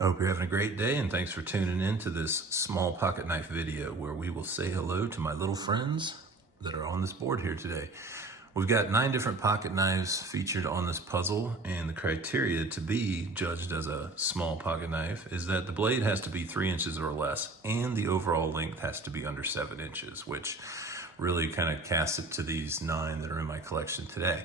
I hope you're having a great day, and thanks for tuning in to this small pocket knife video where we will say hello to my little friends that are on this board here today. We've got 9 different pocket knives featured on this puzzle, and the criteria to be judged as a small pocket knife is that the blade has to be 3 inches or less and the overall length has to be under 7 inches, which really kind of casts it to these 9 that are in my collection today.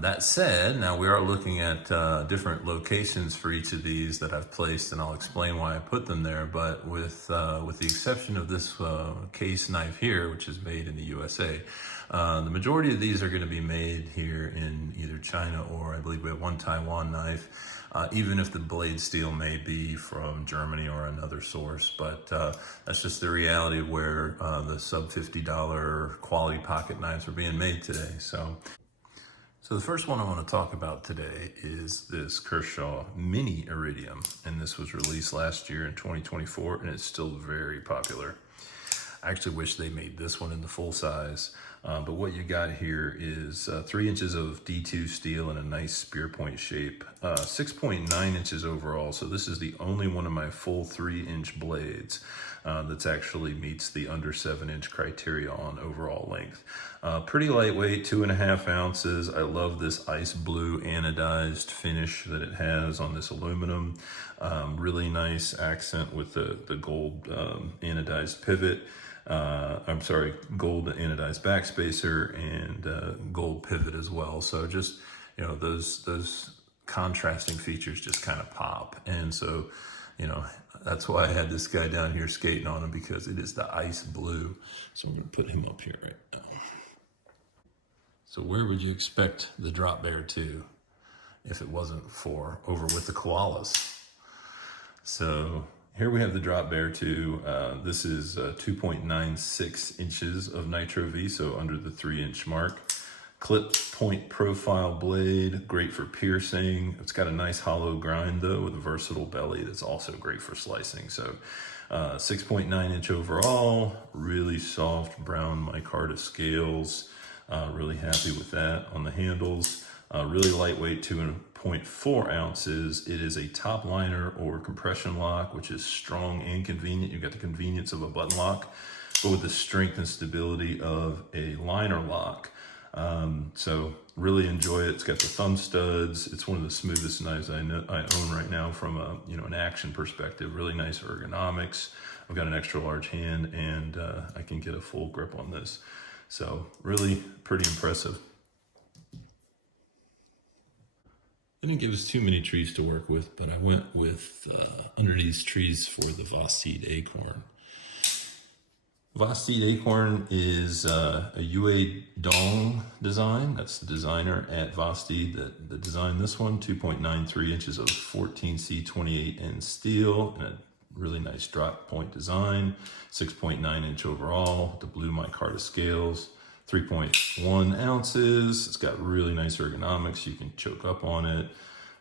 That said, now we are looking at different locations for each of these that I've placed, and I'll explain why I put them there. But with the exception of this case knife here, which is made in the USA, the majority of these are going to be made here in either China or I believe we have one Taiwan knife, even if the blade steel may be from Germany or another source. But that's just the reality of where the sub $50 quality pocket knives are being made today. So the first one I want to talk about today is this Kershaw Mini Iridium, and this was released last year in 2024, and it's still very popular. I actually wish they made this one in the full size, but what you got here is 3 inches of D2 steel in a nice spear point shape, 6.9 inches overall, so this is the only one of my full 3-inch blades that's actually meets the under 7-inch criteria on overall length. Pretty lightweight, 2.5 ounces. I love this ice blue anodized finish that it has on this aluminum. Really nice accent with the gold anodized pivot. I'm sorry, gold anodized backspacer and gold pivot as well. So just, you know, those contrasting features just kind of pop. And so, you know, that's why I had this guy down here skating on him, because it is the ice blue. So I'm going to put him up here right now. So where would you expect the drop bear to if it wasn't for over with the koalas? So here we have the drop bear 2. This is 2.96 inches of Nitro V, so under the 3-inch mark. Clip point profile blade, great for piercing. It's got a nice hollow grind though with a versatile belly that's also great for slicing. So 6.9 inch overall, really soft brown micarta scales. Really happy with that on the handles. Really lightweight, 2.4 ounces. It is a top liner or compression lock, which is strong and convenient. You've got the convenience of a button lock, but with the strength and stability of a liner lock. So really enjoy it. It's got the thumb studs. It's one of the smoothest knives I own right now from an action perspective. Really nice ergonomics. I've got an extra large hand, and I can get a full grip on this. So really pretty impressive. They didn't give us too many trees to work with, but I went with under these trees for the Vosteed Acorn. Vosteed Acorn is a Yue Dong design. That's the designer at Vosteed that designed this one. 2.93 inches of 14C28 in steel, and a really nice drop point design. 6.9 inch overall, the blue micarta scales. 3.1 ounces. It's got really nice ergonomics. You can choke up on it.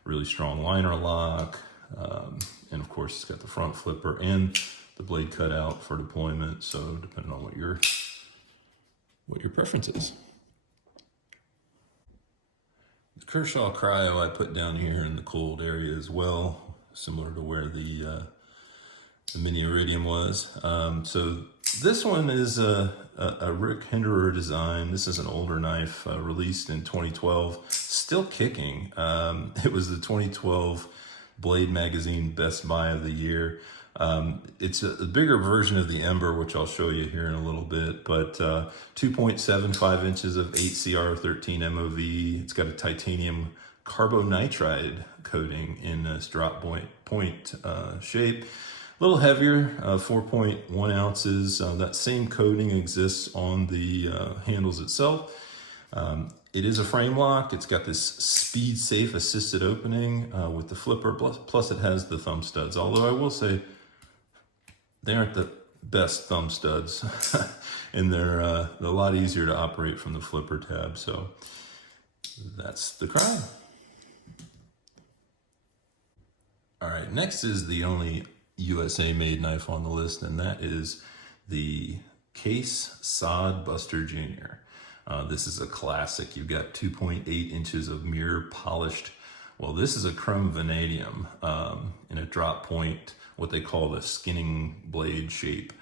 Really strong liner lock. And of course, it's got the front flipper and the blade cut out for deployment. So depending on what your preference is. The Kershaw Cryo I put down here in the cold area as well, similar to where the Mini Iridium was. So this one is a Rick Hinderer design. This is an older knife released in 2012, still kicking. It was the 2012 Blade Magazine Best Buy of the Year. It's a bigger version of the Ember, which I'll show you here in a little bit, but 2.75 inches of 8CR13 MOV. It's got a titanium carbonitride coating in this drop point shape. A little heavier, 4.1 ounces. That same coating exists on the handles itself. It is a frame lock. It's got this speed safe assisted opening with the flipper, plus it has the thumb studs. Although I will say they aren't the best thumb studs and they're a lot easier to operate from the flipper tab. So that's the Cryo. All right, next is the only USA made knife on the list, and that is the case Sod Buster Jr. This is a classic. You've got 2.8 inches of mirror polished. Well, this is a chrome vanadium in a drop point, what they call the skinning blade shape.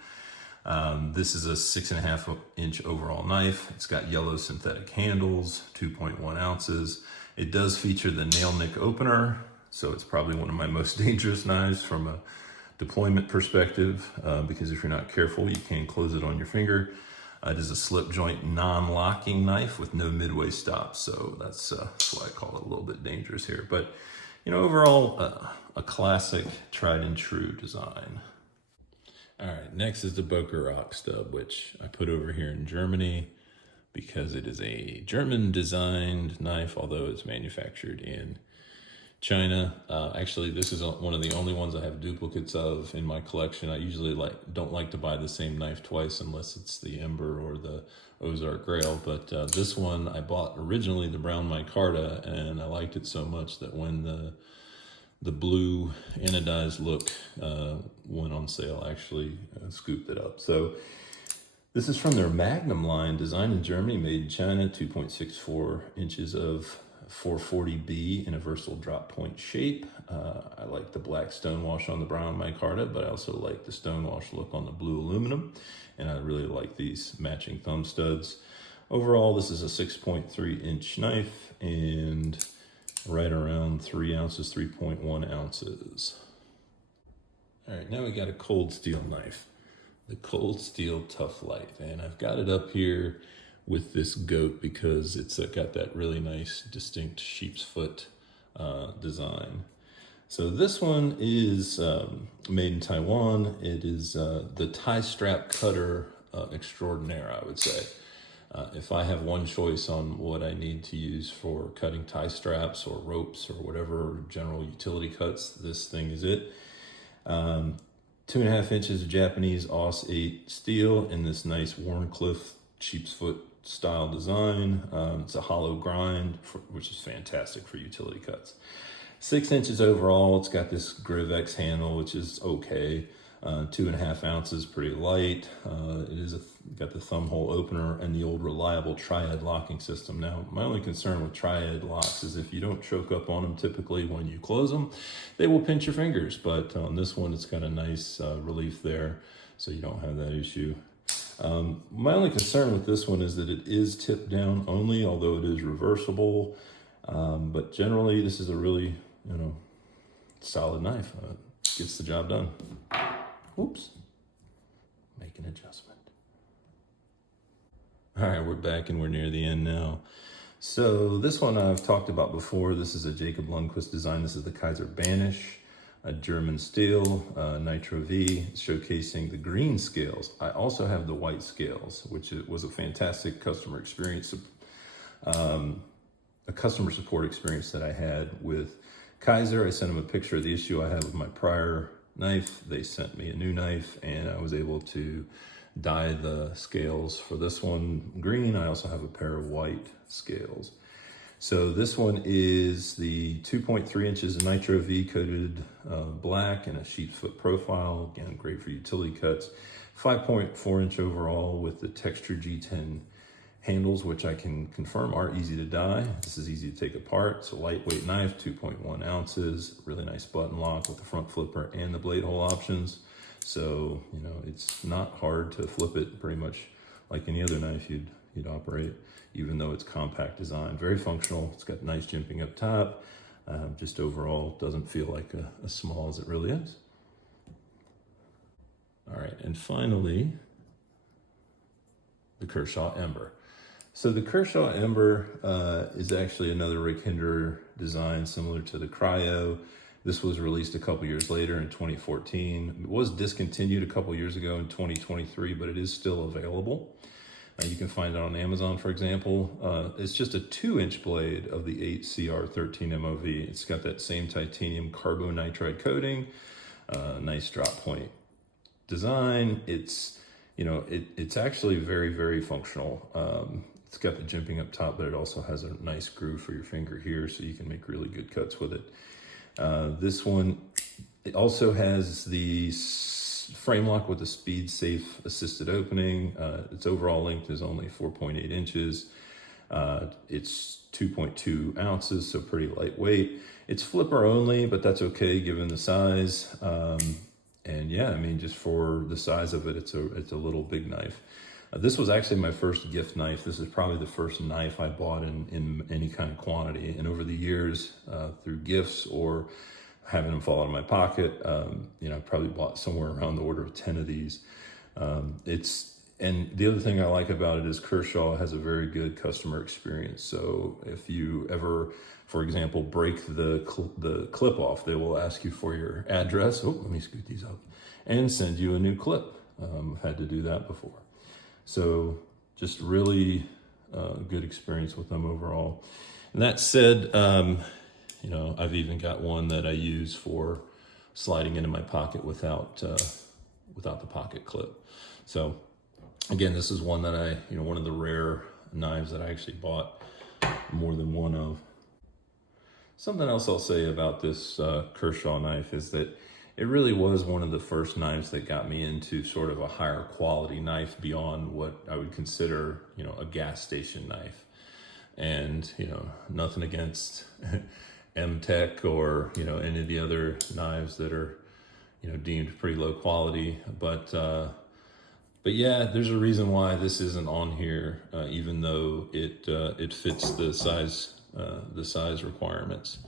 This is a 6.5 inch overall knife. It's got yellow synthetic handles, 2.1 ounces. It does feature the nail nick opener, so it's probably one of my most dangerous knives from a deployment perspective, because if you're not careful, you can close it on your finger. It is a slip joint non-locking knife with no midway stop, so that's why I call it a little bit dangerous here. But you know, overall, a classic, tried and true design. All right, next is the Boker Rockstub, which I put over here in Germany because it is a German designed knife, although it's manufactured in China. Actually, this is one of the only ones I have duplicates of in my collection. I usually don't like to buy the same knife twice unless it's the Ember or the Ozark Grail. But this one I bought originally the brown micarta, and I liked it so much that when the blue anodized look went on sale, I actually scooped it up. So this is from their Magnum line, designed in Germany, made in China, 2.64 inches of 440B in a versatile drop point shape. I like the black stonewash on the brown micarta, but I also like the stonewash look on the blue aluminum, and I really like these matching thumb studs. Overall, this is a 6.3 inch knife and right around 3 ounces, 3.1 ounces. All right, now we got a cold steel knife, the Cold Steel Tuff Lite, and I've got it up here with this goat because it's got that really nice distinct sheep's foot design. So this one is made in Taiwan. It is the tie strap cutter extraordinaire, I would say. If I have one choice on what I need to use for cutting tie straps or ropes or whatever general utility cuts, this thing is it. 2.5 inches of Japanese Aus 8 steel in this nice Wharncliffe sheep's foot style design. It's a hollow grind, which is fantastic for utility cuts. 6 inches overall. It's got this Grivex handle, which is okay. 2.5 ounces, pretty light. It is got the thumb hole opener and the old reliable triad locking system. Now, my only concern with triad locks is if you don't choke up on them typically when you close them, they will pinch your fingers. But on this one, it's got a nice relief there, so you don't have that issue. My only concern with this one is that it is tip down only, although it is reversible. But generally, this is a really, solid knife. Gets the job done. Oops. Make an adjustment. All right, we're back and we're near the end now. So this one I've talked about before. This is a Jacob Lundquist design. This is the Kizer Banish, a German steel, Nitro V, showcasing the green scales. I also have the white scales, which was a fantastic customer experience, a customer support experience that I had with Kizer. I sent them a picture of the issue I had with my prior knife. They sent me a new knife, and I was able to dye the scales for this one green. I also have a pair of white scales. So this one is the 2.3 inches of Nitro V coated black and a sheep's foot profile. Again, great for utility cuts. 5.4 inch overall with the textured G10 handles, which I can confirm are easy to dye. This is easy to take apart. It's a lightweight knife, 2.1 ounces, really nice button lock with the front flipper and the blade hole options. So, it's not hard to flip it, pretty much like any other knife you'd operate, even though it's compact design. Very functional. It's got nice jimping up top. Just overall doesn't feel like as small as it really is. All right, and finally, the Kershaw Ember. So the Kershaw Ember is actually another Rick Hinder design similar to the Cryo. This was released a couple years later in 2014. It was discontinued a couple years ago in 2023, but it is still available. You can find it on Amazon, for example. It's just a 2-inch blade of the 8CR13 MOV. It's got that same titanium carbonitride coating, nice drop point design. It's actually very, very functional. It's got the jimping up top, but it also has a nice groove for your finger here, so you can make really good cuts with it. This one, it also has the frame lock with the speed safe assisted opening. Its overall length is only 4.8 inches. It's 2.2 ounces, so pretty lightweight. It's flipper only, but that's okay given the size. And yeah, I mean, just for the size of it, it's a little big knife. This was actually my first gift knife. This is probably the first knife I bought in any kind of quantity. And over the years, through gifts or having them fall out of my pocket, you know, I probably bought somewhere around the order of 10 of these. And the other thing I like about it is Kershaw has a very good customer experience. So if you ever, for example, break the clip off, they will ask you for your address. Oh, let me scoot these up, and send you a new clip. I've had to do that before. So just really good experience with them overall. And that said, you know, I've even got one that I use for sliding into my pocket without the pocket clip. So again, this is one that you know, one of the rare knives that I actually bought more than one of. Something else I'll say about this Kershaw knife is that it really was one of the first knives that got me into sort of a higher quality knife beyond what I would consider, you know, a gas station knife. And, you know, nothing against M-Tech or, you know, any of the other knives that are, you know, deemed pretty low quality. But yeah, there's a reason why this isn't on here, even though it fits the size requirements.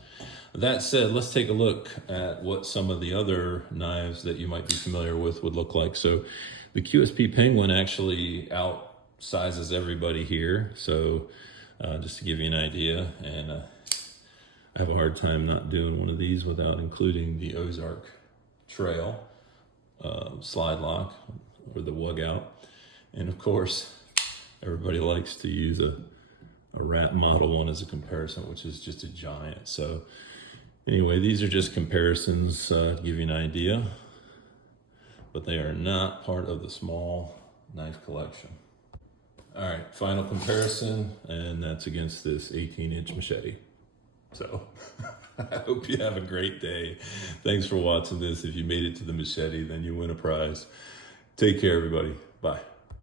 That said, let's take a look at what some of the other knives that you might be familiar with would look like. So the QSP Penguin actually outsizes everybody here. So just to give you an idea, and I have a hard time not doing one of these without including the Ozark Trail slide lock, or the wug out. And of course, everybody likes to use a Rat model one as a comparison, which is just a giant. So anyway, these are just comparisons to give you an idea, but they are not part of the small knife collection. All right, final comparison, and that's against this 18-inch machete. So I hope you have a great day. Thanks for watching this. If you made it to the machete, then you win a prize. Take care, everybody. Bye.